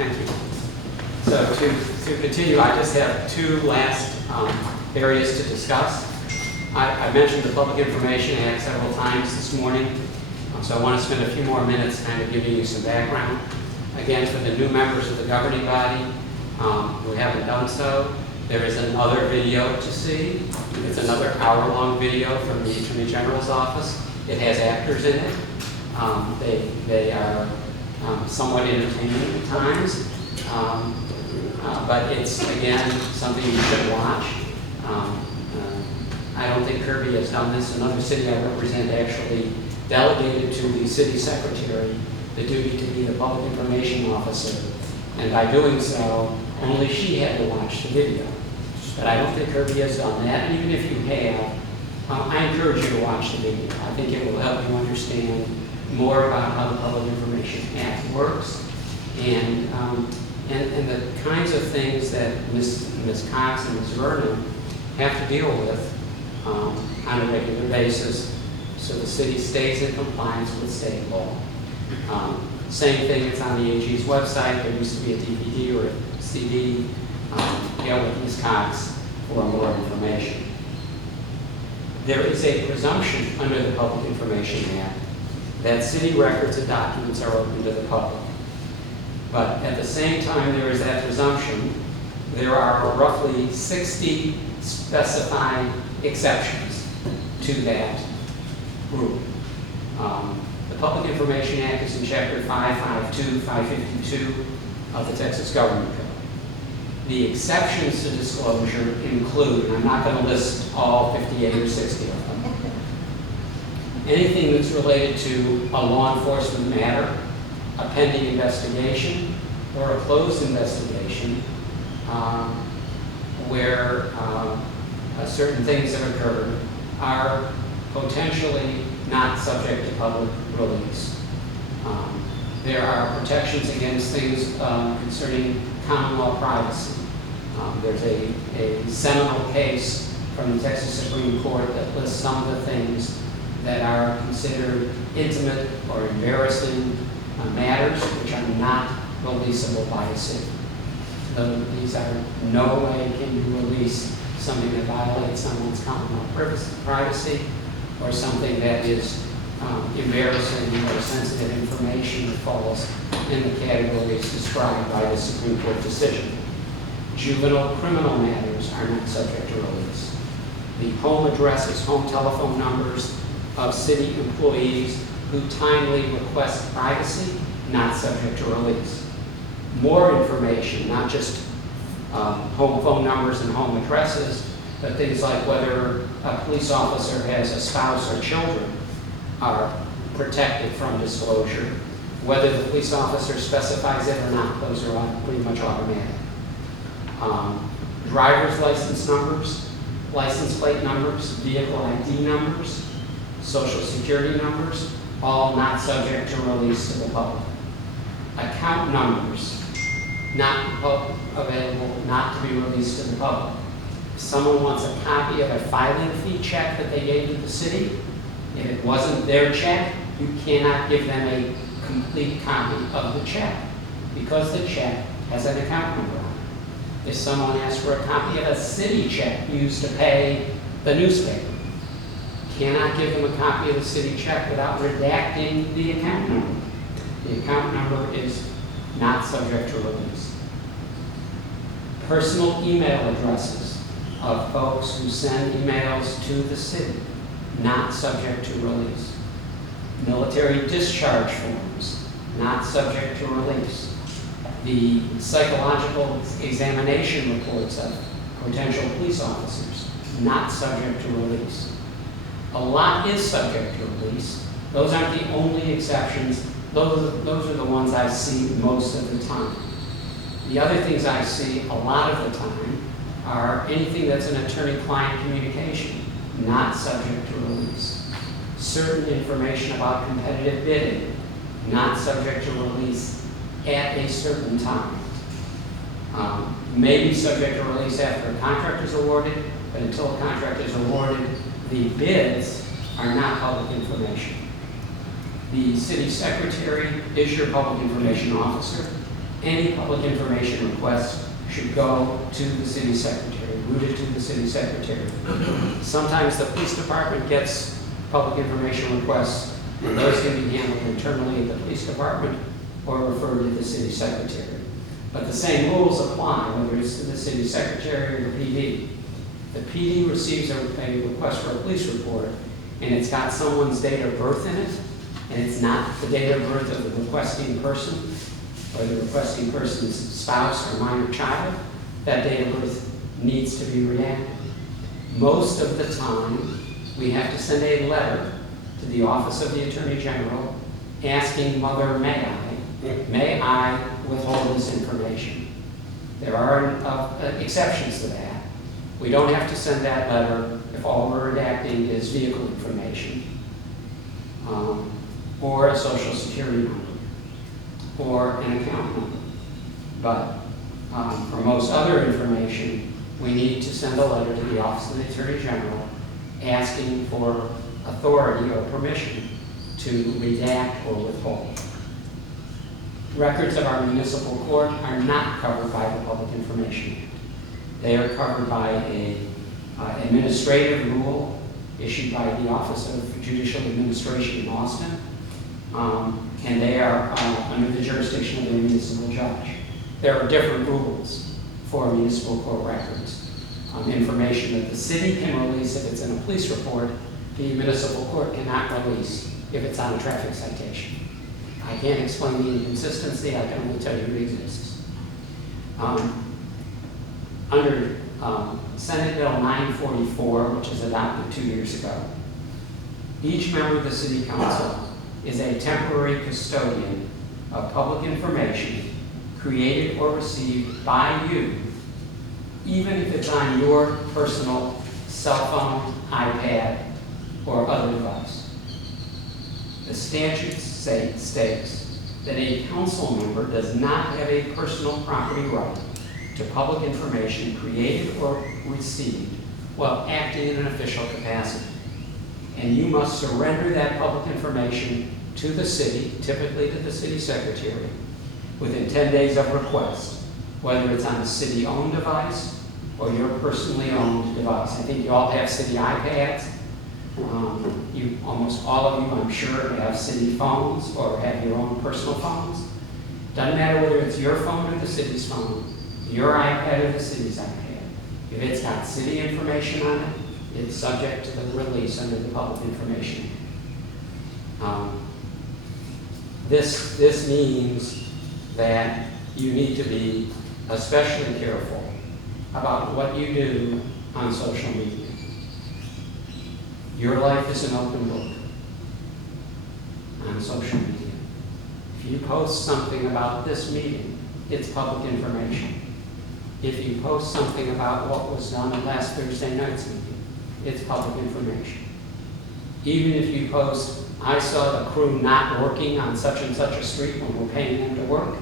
Thank you. So to continue, I just have two last areas to discuss. I mentioned the Public Information Act several times this morning, so I want to spend a few more minutes kind of giving you some background. Again, for the new members of the governing body who haven't done so, there is another video to see. It's another hour-long video from the Attorney General's office. It has actors in it. They are somewhat entertaining at times, but it's, again, something you should watch. I don't think Kirby has done this. Another city I represent actually delegated to the city secretary the duty to be the public information officer, and by doing so, only she had to watch the video. But I don't think Kirby has done that, and even if you have, I encourage you to watch the video. I think it will help you understand more about how the Public Information Act works, and the kinds of things that Ms. Cox and Ms. Vernon have to deal with on a regular basis, so the city stays in compliance with state law. Same thing, it's on the AG's website. There used to be a DVD or a CD. Get with Ms. Cox for more information. There is a presumption under the Public Information Act that city records and documents are open to the public. But at the same time there is that presumption, there are roughly 60 specified exceptions to that rule. The Public Information Act is in Chapter 552, 552 of the Texas Government Code. The exceptions to disclosure include, and I'm not going to list all 58 or 60 of them, anything that's related to a law enforcement matter, a pending investigation, or a closed investigation where certain things have occurred are potentially not subject to public release. There are protections against things concerning common law privacy. There's a seminal case from the Texas Supreme Court that lists some of the things that are considered intimate or embarrassing matters which are not releasable by a city. These are no way can you release something that violates someone's common law privacy or something that is embarrassing or sensitive information that falls in the categories described by the Supreme Court decision. Juvenile criminal matters are not subject to release. The home addresses, home telephone numbers of city employees who timely request privacy, not subject to release. More information, not just home phone numbers and home addresses, but things like whether a police officer has a spouse or children are protected from disclosure. Whether the police officer specifies it or not, those are pretty much automatic. Driver's license numbers, license plate numbers, vehicle ID numbers, social security numbers, all not subject to release to the public. Account numbers, not available, not to be released to the public. If someone wants a copy of a filing fee check that they gave to the city, if it wasn't their check, you cannot give them a complete copy of the check because the check has an account number on it. If someone asks for a copy of a city check used to pay the newspaper, cannot give them a copy of the city check without redacting the account number. The account number is not subject to release. Personal email addresses of folks who send emails to the city, not subject to release. Military discharge forms, not subject to release. The psychological examination reports of potential police officers, not subject to release. A lot is subject to release. Those aren't the only exceptions. Those are the ones I see most of the time. The other things I see a lot of the time are anything that's an attorney-client communication, not subject to release. Certain information about competitive bidding, not subject to release at a certain time. May be subject to release after a contract is awarded, but until a contract is awarded, the bids are not public information. The city secretary is your public information officer. any public information request should go to the city secretary, routed to the city secretary. Sometimes the police department gets public information requests, and those can be handled internally at the police department or referred to the city secretary. But the same rules apply, whether it's to the city secretary or the PD. The PD receives a request for a police report, and it's got someone's date of birth in it, and it's not the date of birth of the requesting person, or the requesting person's spouse or minor child. That date of birth needs to be redacted. Most of the time, we have to send a letter to the Office of the Attorney General asking Mother, may I withhold this information? There are exceptions to that. We don't have to send that letter if all we're redacting is vehicle information, or a social security number, or an account number. But for most other information, we need to send a letter to the Office of the Attorney General asking for authority or permission to redact or withhold. Records of our municipal court are not covered by the Public Information Act. They are covered by an administrative rule issued by the Office of Judicial Administration in Austin, and they are under the jurisdiction of the municipal judge. There are different rules for municipal court records. Information that the city can release if it's in a police report, the municipal court cannot release if it's on a traffic citation. I can't explain the inconsistency, I can only tell you it exists. Under Senate Bill 944, which was adopted 2 years ago, each member of the City Council is a temporary custodian of public information created or received by you, even if it's on your personal cell phone, iPad, or other device. The statute states that a council member does not have a personal property right to public information created or received while acting in an official capacity. And you must surrender that public information to the city, typically to the city secretary, within 10 days of request, whether it's on a city-owned device or your personally owned device. I think you all have city iPads. Almost all of you, I'm sure, have city phones or have your own personal phones. Doesn't matter whether it's your phone or the city's phone, your iPad or the city's iPad. If it's got city information on it, it's subject to the release under the Public Information Act. This means that you need to be especially careful about what you do on social media. Your life is an open book on social media. If you post something about this meeting, it's public information. If you post something about what was done at last Thursday night's meeting, it's public information. Even if you post, I saw the crew not working on such and such a street when we're paying them to work,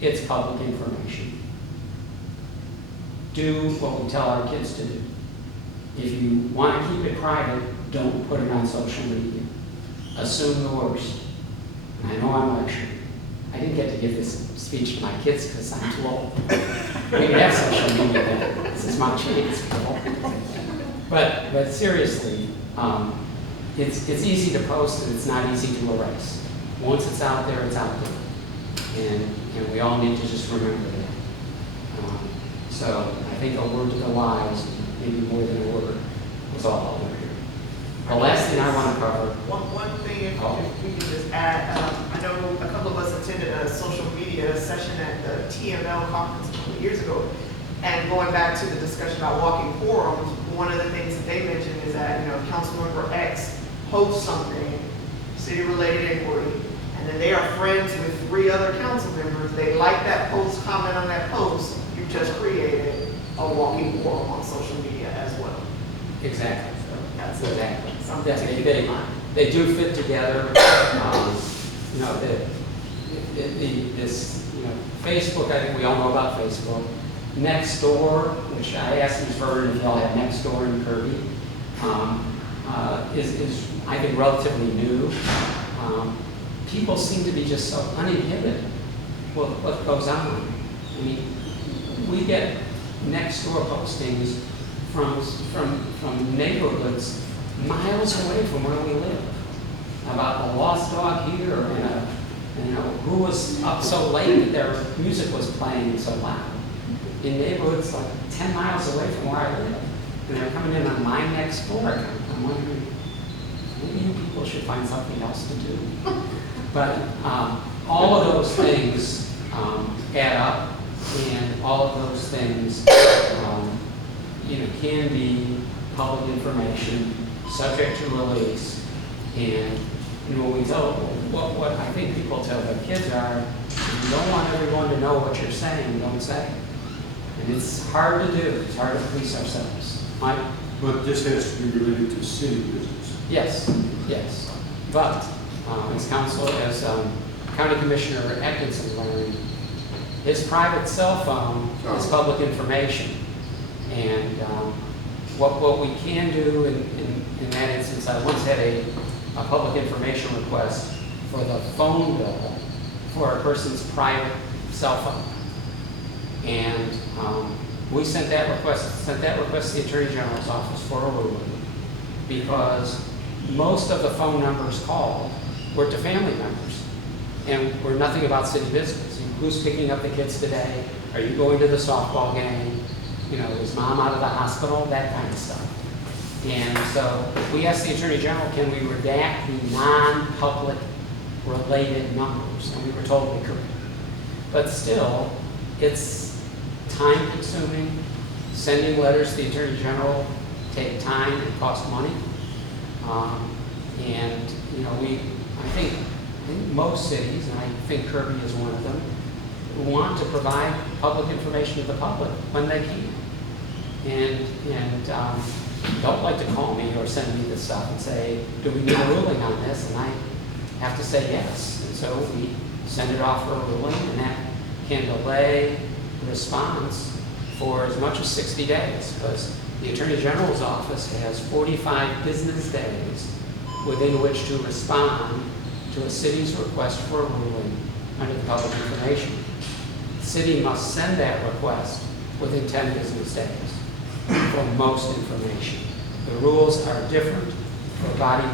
it's public information. Do what we tell our kids to do. If you want to keep it private, don't put it on social media. Assume the worst. And I know I'm lecturing. I didn't get to give this speech to my kids because I'm too old. We can have social media then. This is my chance. But seriously, it's easy to post and it's not easy to erase. Once it's out there, it's out there. And we all need to just remember that. So I think a word to the wise, maybe more than a word, was all over here. The last thing I want to cover. One thing, if we can just add, I know a couple of us attended a social media session at the TML conference a couple of years ago, and going back to the discussion about walking forums, one of the things that they mentioned is that, Councilmember X posts something, city-related inquiry, and then they are friends with 3 other council members. They like that post, comment on that post. You've just created a walking forum on social media as well. Exactly. That's Exactly. something Yeah, to keep in mind. they do fit together. Facebook, I think we all know about Facebook. Nextdoor, which I asked Ms. Vernon if y'all have Nextdoor in Kirby, is I think relatively new. People seem to be just so uninhibited what goes on. I mean, we get next door postings from neighborhoods miles away from where we live about a lost dog here and who was up so late that their music was playing so loud in neighborhoods like 10 miles away from where I live. And they're coming in on my next door. I'm wondering, maybe you people should find something else to do. But all of those things add up, and all of those things can be public information, subject to release. And when we tell, what I think people tell their kids are, if you don't want everyone to know what you're saying, don't say it. And it's hard to do. It's hard to police ourselves. But this has to be related to city business. Yes. But as County Commissioner Atkinson learned, his private cell phone is public information. And what we can do in that instance, I once had a public information request for the phone bill for a person's private cell phone. And we sent that request to the Attorney General's office for a ruling because most of the phone numbers called were to family members and were nothing about city business. Who's picking up the kids today? Are you going to the softball game? Is mom out of the hospital? That kind of stuff. And so we asked the Attorney General, can we redact the non-public related numbers? And we were told we could. But still, it's time consuming. Sending letters to the Attorney General take time and cost money. I think most cities, and I think Kirby is one of them, want to provide public information to the public when they can. And don't like to call me or send me this stuff and say, do we need a ruling on this? And I have to say yes. And so we send it off for a ruling, and that can delay response for as much as 60 days, because the Attorney General's office has 45 business days within which to respond to a city's request for a ruling under the public information. The city must send that request within 10 business days for most information. The rules are different for body